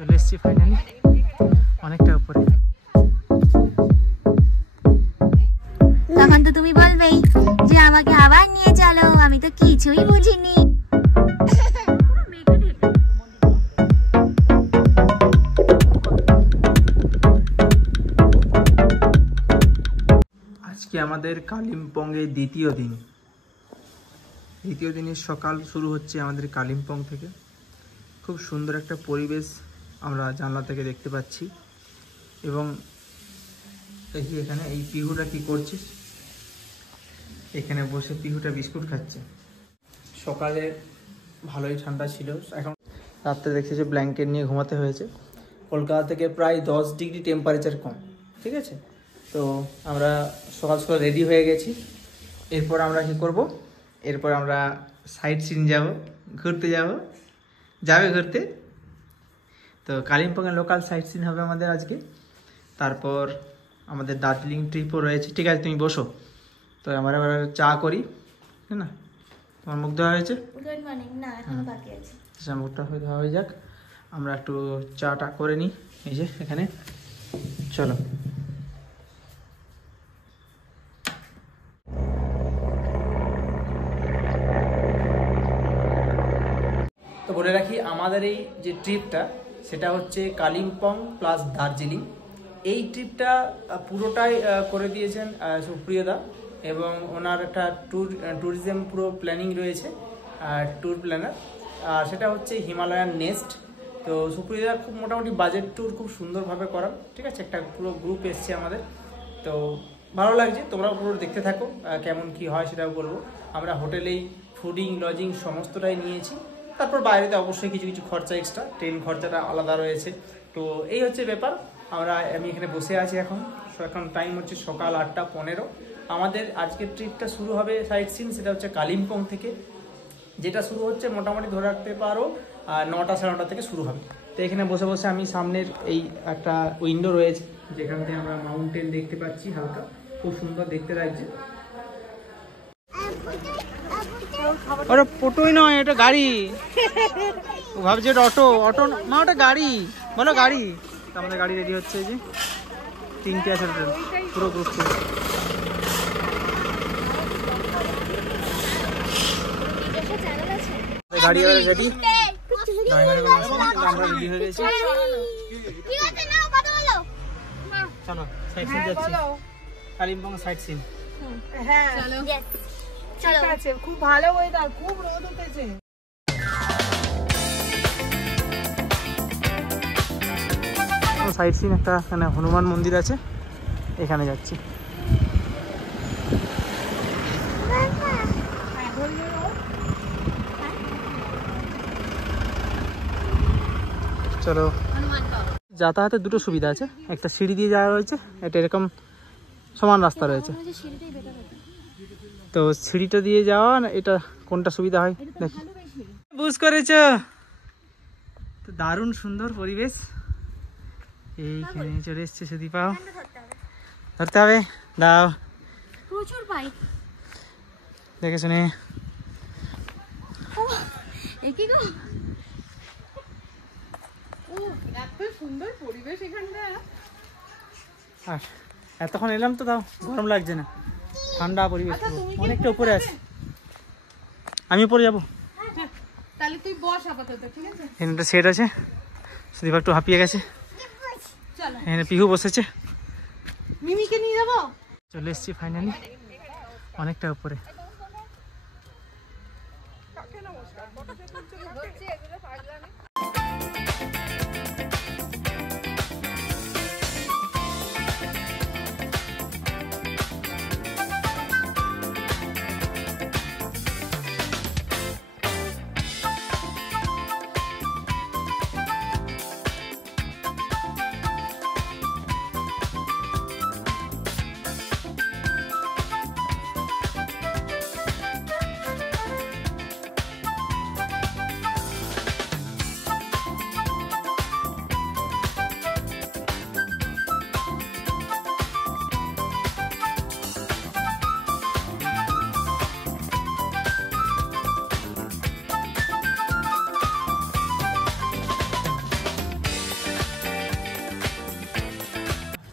চলে এসেছি ফাইনালি অনেকটা উপরে। তখন তো তুমি বলবেই যে আমাকে আবার নিয়ে চলো, আমি তো কিছুই বুঝিনি। আজকে আমাদের কালিম্পংয়ের দ্বিতীয় দিনের সকাল শুরু হচ্ছে আমাদের কালিম্পং থেকে। খুব সুন্দর একটা পরিবেশ আমরা জানলা থেকে দেখতে পাচ্ছি। এবং দেখি এখানে এই পিহুটা কি করছিস, এখানে বসে পিহুটা বিস্কুট খাচ্ছে। সকালে ভালোই ঠান্ডা ছিল, এখন রাত্রে দেখছি যে ব্ল্যাঙ্কেট নিয়ে ঘুমাতে হয়েছে। কলকাতা থেকে প্রায় 10 ডিগ্রি টেম্পারেচার কম, ঠিক আছে। তো আমরা সকাল সকাল রেডি হয়ে গেছি। এরপর আমরা কি করব, এরপর আমরা সাইট সিন যাব, ঘুরতে যাবে ঘুরতে। তো কালিম্পংয়ের লোকাল সাইট সিন হবে আমাদের আজকে। তারপর আমাদের দার্জিলিং ট্রিপও রয়েছে। ঠিক আছে, তুমি বসো। তো আমরা এবার চা করি, তাই না? তোমার মুখ দেওয়া হয়েছে? Good morning. না, এখনো বাকি আছে। আচ্ছা, মুখটা হয়ে যাক, আমরা একটু চাটা করে নিই। এই যে এখানে, চলো। তো বলে রাখি, আমাদের এই যে ট্রিপটা সেটা হচ্ছে কালিম্পং প্লাস দার্জিলিং। এই ট্রিপটা পুরোটাই করে দিয়েছেন সুপ্রিয়দা, এবং ওনার একটা ট্যুরিজম পুরো প্ল্যানিং রয়েছে, ট্যুর প্ল্যানার। আর সেটা হচ্ছে হিমালয়ান নেস্ট। তো সুপ্রিয়দা খুব মোটামুটি বাজেট ট্যুর খুব সুন্দরভাবে করান, ঠিক আছে। একটা পুরো গ্রুপ এসছে আমাদের, তো ভালো লাগছে। তোমরাও পুরো দেখতে থাকো, কেমন কি হয় সেটাও বলবো। আমরা হোটেলেই ফুডিং লজিং সমস্তটাই নিয়েছি। তারপর বাইরেতে অবশ্যই কিছু কিছু খরচা এক্সট্রা, ট্রেন খরচাটা আলাদা রয়েছে। তো এই হচ্ছে ব্যাপার। আমি এখানে বসে আছি এখন টাইম হচ্ছে সকাল 8:15। আমাদের আজকের ট্রিপটা শুরু হবে সাইট সিন, সেটা হচ্ছে কালিম্পং থেকে। যেটা শুরু হচ্ছে মোটামুটি ধরে রাখতে পারো 9টা সাড়ে 9টা থেকে শুরু হবে। তো এখানে বসে বসে আমি সামনের এই একটা উইন্ডো রয়েছে, যেখান থেকে আমরা মাউন্টেন দেখতে পাচ্ছি হালকা, খুব সুন্দর দেখতে লাগছে। ওটা টোটোই নয়, এটা গাড়ি। ও ভাবছে এটা অটো না, ওটা গাড়ি। বলো গাড়ি। আমাদের গাড়ি রেডি হচ্ছে, এই যে 3টে আছে পুরো গ্রুপ। গাড়ি রেডি, আমরা রেডি হয়ে গেছি। চলো সাইট সিন যাচ্ছি, কালিম্পং সাইট সিন। হ্যাঁ ঠিক আছে, খুব ভালো ওয়েদার, খুব রোদ উঠেছে। সাইট সিন একটা এখানে হনুমান মন্দির আছে, এখানে যাচ্ছি। চলো। যাতায়াতের দুটো সুবিধা আছে, একটা সিঁড়ি দিয়ে যাওয়া রয়েছে, এটা এরকম সমান রাস্তা রয়েছে। তো সিঁড়িটা দিয়ে যাওয়া না, এটা কোনটা সুবিধা হয় দেখি। বুঝ করেছ তো, দারুণ সুন্দর পরিবেশ। এইখানে চলে এসছে সুদীপাও, ধরতে হবে, দাও। প্রচুর বাইক, দেখে শুনে। একই গো। ও এত সুন্দর পরিবেশ এখানটা। আর এতক্ষণ এলাম তো, তাও গরম লাগছে না, ঠান্ডা পরিবেশ। অনেকটা উপরে আছে, আমি উপরে যাবো। তাহলে তুই বস আপাতত, ঠিক আছে। এখানে সেট আছে, সুদীপা একটু হাঁপিয়ে গেছে। এখানে পিহু বসেছে, মিমিকে নিয়ে যাবো। চলে এসছি ফাইনালি অনেকটা উপরে।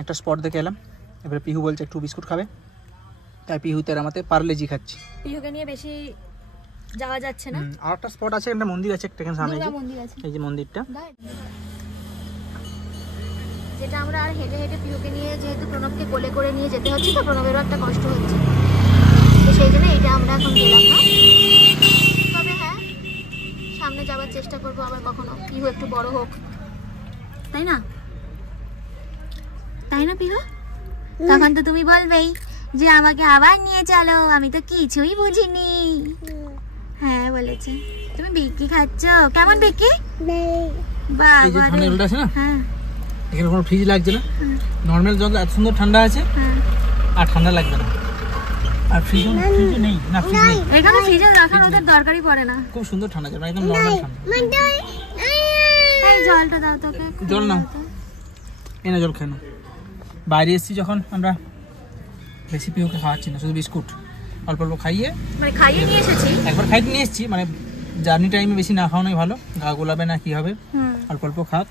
একটা স্পট দেখে এলাম। এবারে পিহু বলছে একটু বিস্কুট খাবে, তাই পিহুতে আমাদের পার্লেজি খাচ্ছি। পিহুকে নিয়ে বেশি যাওয়া যাচ্ছে না। আর একটা স্পট আছে, একটা মন্দির আছে একটা এখানে সামনে, এই যে মন্দিরটা, যেটা আমরা আর হেঁটে হেঁটে পিহুকে নিয়ে, যেহেতু প্রণবকে কোলে করে নিয়ে যেতে হচ্ছে, তো প্রণবেরও একটা কষ্ট হচ্ছে, তো সেই জন্য এটা আমরা এখন গেলাম না। তবে হ্যাঁ, সামনে যাওয়ার চেষ্টা করবো আবার কখনো, পিহু একটু বড় হোক, তাই না? তাই না পিহু? তখন তো তুমি বলবেই যে আমাকে আবার নিয়ে চলো, আমি তো কিছুই বুঝিনি। হ্যাঁ বলেছে। তুমি বিক্কি খাচ্ছ, কেমন বিক্কি? বাবা রে। হ্যাঁ, এখানে কোনো ফ্রিজ লাগছে না, নর্মাল জল এত সুন্দর ঠান্ডা আছে, আর ঠান্ডা লাগবে না। আর ফ্রিজ নেই না, ফ্রিজ নেই এখানে, ফ্রিজে রাখার ওদের দরকারই পড়ে না, খুব সুন্দর ঠান্ডা জল, একদম নরমাল ঠান্ডা। এই জলটা দাও তোকে, জল নাও, এই না জল খেয়ে নাও। বাইরে এসেছি যখন আমরা, বেশি পিওকে খাওয়াচ্ছি না, শুধু বিস্কুট অল্প অল্প খাইয়ে, মানে খাইয়ে নিয়ে এসেছি, একবার খাইতে নিয়ে এসেছি, মানে জার্নি টাইমে বেশি না খাওয়ানোই ভালো, গা গোলাবে না কি হবে, অল্প অল্প খাক।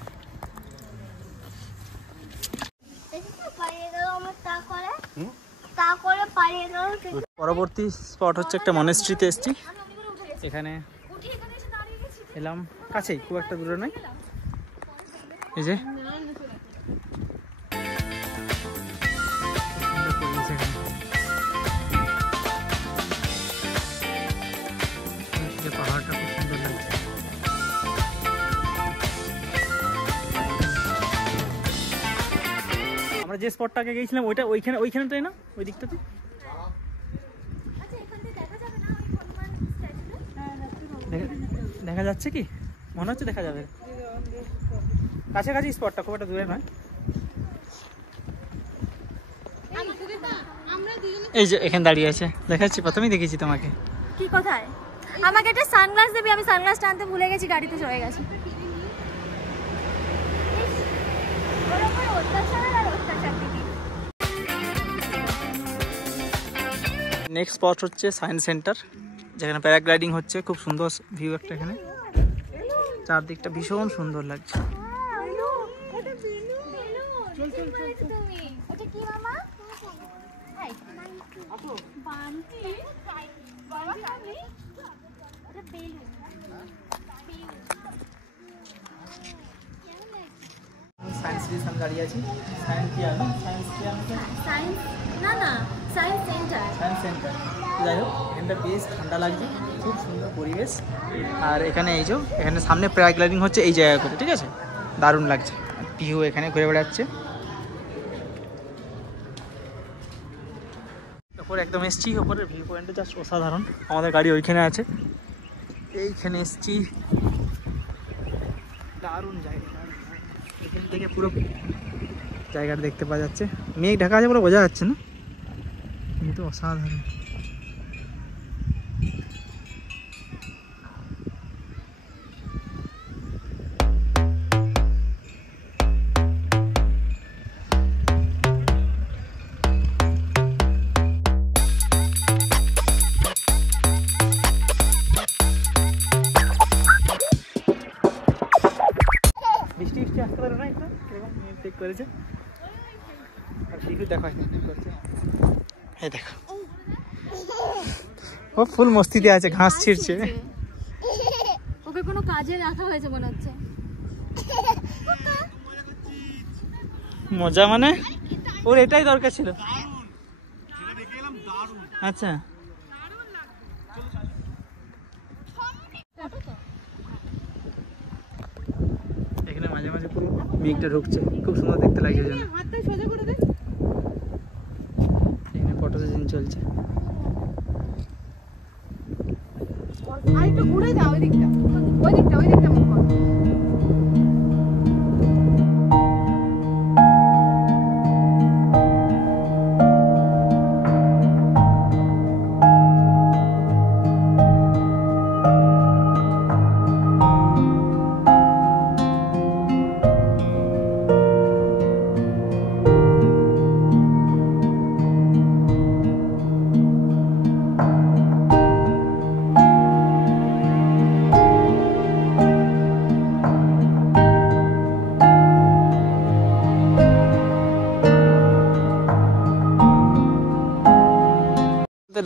পরবর্তী স্পট হচ্ছে একটা মনেস্ট্রিতে এসেছি, এখানে এলাম, কাছেই, খুব একটা দূরে নয়। এই যে পাহাড়টা খুব সুন্দর লাগছে। আমরা যে স্পটটাকে গিয়েছিলাম ওইটা ওইখানটাই না, ওই দিকটাতে দেখা যাচ্ছে কি, মনে হচ্ছে দেখা যাবে, কাছাকাছি স্পটটা, খুব একটা দূরে নয়। এই যে এখানে দাঁড়িয়ে আছে, দেখাচ্ছি, প্রথমেই দেখেছি তোমাকে। কি কোথায়? আমাকে একটা সানগ্লাস দেবে, আমি সানগ্লাসটা আনতে ভুলে গেছি, গাড়িতে চলে গেছে। নেক্সট স্পট হচ্ছে সায়েন্স সেন্টার, যেখানে প্যারাগ্লাইডিং হচ্ছে, খুব সুন্দর ভিউ একটা, এখানে চারদিকটা ভীষণ সুন্দর লাগছে। সায়েন্স সিটি দাঁড়িয়ে আছি, সায়েন্স সেন্টার, যাই হোক এখানটা বেশ ঠান্ডা লাগছে, খুব সুন্দর পরিবেশ। আর এখানে এই যে এখানে সামনে প্যারাগ্লাইডিং হচ্ছে এই জায়গা করে, ঠিক আছে, দারুণ লাগছে। পিহু এখানে ঘুরে বেড়াচ্ছে, ওপরে একদম এসছি, ওপরের ভিউ পয়েন্টটা জাস্ট অসাধারণ। আমাদের গাড়ি ওইখানে আছে, এইখানে এসছি, দারুণ জায়গা, এখান থেকে পুরো জায়গাটা দেখতে পাওয়া যাচ্ছে, মেঘ ঢাকা আছে পুরো, বোঝা যাচ্ছে না, কিন্তু অসাধারণ। বৃষ্টি আসতে পারে না, একটা এরকম ঠিক করেছে। আর পিহু দেখো কি করছে, এই দেখো, ও ফুল মস্তিতে আছে, ঘাস ছিঁড়ছে। ওকে কোনো কাজে রাখা হয়েছে মনে হচ্ছে। মজা মানে ওর এটাই দরকার ছিল। আচ্ছা এখানে মাঝে মাঝে পুরো মেঘটা ঢুকছে, খুব সুন্দর দেখতে লাগছে জন্য। এখানে ফটো সেশন চলছে। আরেকটু ঘুরে যাও ওই দিকটা, ওই দিকটা, ওই দিকটা মুখ করো।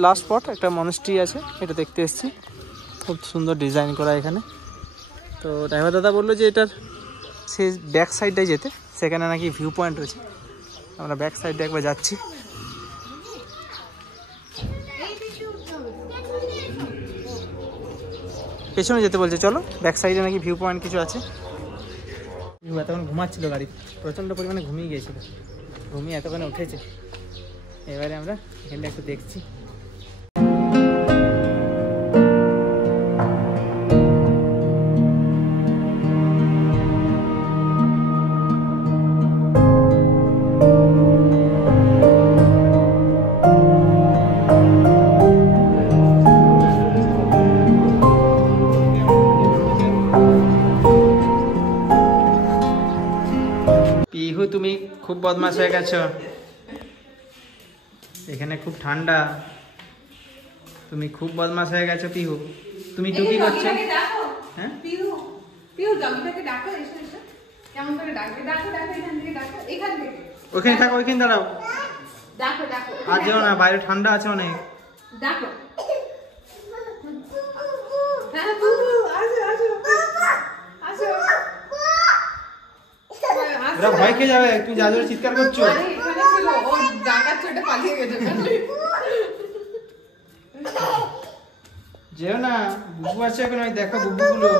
লাস্ট স্পট, একটা মনেস্ট্রি আছে, এটা দেখতে এসেছি, খুব সুন্দর ডিজাইন করা এখানে। তো ড্রাইভার দাদা বললো যে এটার সে ব্যাক সাইডটাই যেতে, সেখানে নাকি ভিউ পয়েন্ট রয়েছে। আমরা ব্যাক সাইডে একবার যাচ্ছি। পেছনে যেতে বলছে, চলো ব্যাক সাইডে নাকি ভিউ পয়েন্ট কিছু আছে। এতক্ষণ ঘুমাচ্ছিল গাড়ি, প্রচণ্ড পরিমাণে ঘুমিয়ে গিয়েছিল, ঘুমিয়ে এতক্ষণে উঠেছে। এবারে আমরা এখানটা একটু দেখছি। পিহু তুমি খুব বদমাশ হয়ে গেছো, এখানে খুব ঠান্ডা, তুমি খুব বদমাশ হয়ে গেছো পিহু। তুমি টুকি করছো? হ্যাঁ পিহু, পিহু জমিটাকে ডাকো, এসো এসো। কেমন করে ডাকবে? ডাকো ডাকো, এখান থেকে ডাকো, এখান থেকে। ওখানে থাকো, ওইখানে দাঁড়াও, ডাকো ডাকো। আর যেও না, বাইরে ঠান্ডা আছে অনেক। ডাকো। হ্যাঁ বুবু, আসো আসো আসো। ওরা ভয় খেয়ে যাবে, তুমি যা জোরে চিৎকার করছো। আরে এখানে ছিল, ও ডাকাচ্ছে, ওটা পালিয়ে গেছে। যেও না, বুবু আছে এখন, ওই দেখো বুবুগুলো।